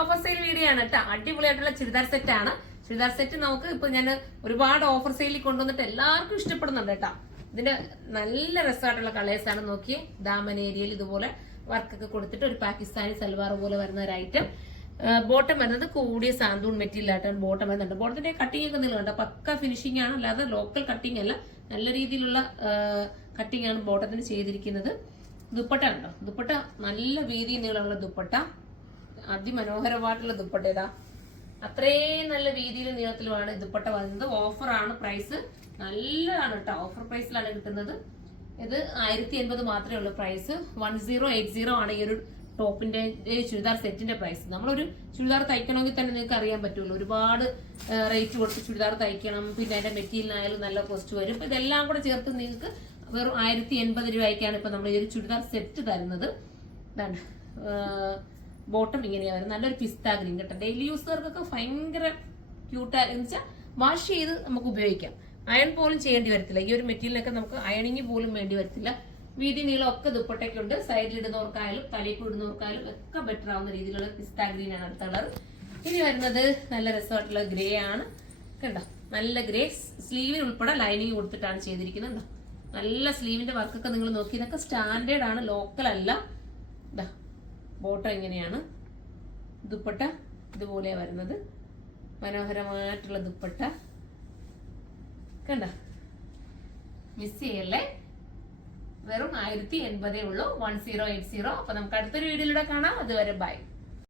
Offer sale video ആണ് കേട്ടോ. അടിപൊളിയായിട്ടുള്ള ചുരിദാർ സെറ്റ് ആണ്. ചുരിദാർ സെറ്റ് നമുക്ക് ഇപ്പൊ ഞാൻ ഒരുപാട് ഓഫർ സെയിലിൽ കൊണ്ടുവന്നിട്ട് എല്ലാവർക്കും ഇഷ്ടപ്പെടുന്നുണ്ട് കേട്ടോ. ഇതിന്റെ നല്ല രസമായിട്ടുള്ള കളേഴ്സ് ആണ്. നോക്കിയേ, ദാമൻ ഏരിയയിൽ ഇതുപോലെ വർക്കൊക്കെ കൊടുത്തിട്ട് ഒരു പാകിസ്ഥാനി സൽവാർ പോലെ വരുന്ന ഒരു ഐറ്റം. ബോട്ടം വരുന്നത് കൂടിയ സാന്തൂൺ മെറ്റീരിയൽ ആയിട്ടാണ് ബോട്ടം വരുന്നുണ്ട്. ബോട്ടത്തിന്റെ കട്ടിംഗ് ഒക്കെ നിങ്ങൾ കണ്ടോ, പക്ക ഫിനിഷിംഗ് ആണ്, അല്ലാതെ ലോക്കൽ കട്ടിംഗ് അല്ല. നല്ല രീതിയിലുള്ള കട്ടിംഗ് ആണ് ബോട്ടത്തിന് ചെയ്തിരിക്കുന്നത്. ദുപ്പട്ട ഉണ്ടോ, ദുപ്പട്ട നല്ല വീതി നീളമുള്ള ദുപ്പട്ട, അതിമനോഹരമായിട്ടുള്ള ദുപ്പട്ട. ഇതാ അത്രയും നല്ല വീതിയിലും നീളത്തിലുമാണ് ദുപ്പട്ട വരുന്നത്. ഓഫറാണ്, പ്രൈസ് നല്ലതാണ് കേട്ടോ. ഓഫർ പ്രൈസിലാണ് കിട്ടുന്നത്. ഇത് 1080 മാത്രമേ ഉള്ളൂ പ്രൈസ്. 1080 ആണ് ഈ ഒരു ടോപ്പിന്റെ ചുരിദാർ സെറ്റിന്റെ പ്രൈസ്. നമ്മളൊരു ചുരിദാർ തയ്ക്കണമെങ്കിൽ തന്നെ നിങ്ങൾക്ക് അറിയാൻ പറ്റുമല്ലോ, ഒരുപാട് റേറ്റ് കൊടുത്ത് ചുരിദാർ തയ്ക്കണം. പിന്നെ അതിന്റെ മെറ്റീരിയലിനായാലും നല്ല കോസ്റ്റ് വരും. ഇപ്പൊ ഇതെല്ലാം കൂടെ ചേർത്ത് നിങ്ങൾക്ക് വെറും 1080 രൂപയ്ക്കാണ് ഇപ്പൊ നമ്മൾ ഈ ഒരു ചുരിദാർ സെറ്റ് തരുന്നത്. ബോട്ടം ഇങ്ങനെയാ വരുന്നത്, നല്ലൊരു പിസ്ത ഗ്രീൻ കേട്ടോ. ഡെയിലി യൂസർക്കൊക്കെ ഭയങ്കര ക്യൂട്ടായി എന്ന് വെച്ചാൽ വാഷ് ചെയ്ത് നമുക്ക് ഉപയോഗിക്കാം. അയൺ പോലും ചെയ്യേണ്ടി വരത്തില്ല. ഈ ഒരു മെറ്റീരിയലൊക്കെ നമുക്ക് അയണിങ് പോലും വേണ്ടി വരത്തില്ല. വീതി നീളം ഒക്കെ ദുപ്പട്ടയ്ക്കുണ്ട്. സൈഡിൽ ഇടുന്നവർക്കായാലും തലയിൽ ഇടുന്നവർക്കായാലും ഒക്കെ ബെറ്റർ ആവുന്ന രീതിയിലുള്ള പിസ്ത ഗ്രീൻ ആണ് അടുത്ത കളർ. ഇനി വരുന്നത് നല്ല രസമായിട്ടുള്ള ഗ്രേ ആണ് കണ്ടോ. നല്ല ഗ്രേ, സ്ലീവിന് ഉൾപ്പെടെ ലൈനിങ് കൊടുത്തിട്ടാണ് ചെയ്തിരിക്കുന്നത്. നല്ല സ്ലീവിന്റെ വർക്കൊക്കെ നിങ്ങൾ നോക്കി, ഇതൊക്കെ സ്റ്റാൻഡേർഡ് ആണ്, ലോക്കൽ അല്ല. ഇതാ ബോട്ടം ഇങ്ങനെയാണ്, ദുപ്പട്ട ഇതുപോലെയാണ് വരുന്നത്. മനോഹരമായിട്ടുള്ള ദുപ്പട്ട കണ്ട, മിസ് ചെയ്യല്ലേ. വെറും 1080 ഉള്ളൂ, 1080. അപ്പൊ നമുക്ക് അടുത്തൊരു വീഡിയോയിലൂടെ കാണാം. അതുവരെ ബൈ.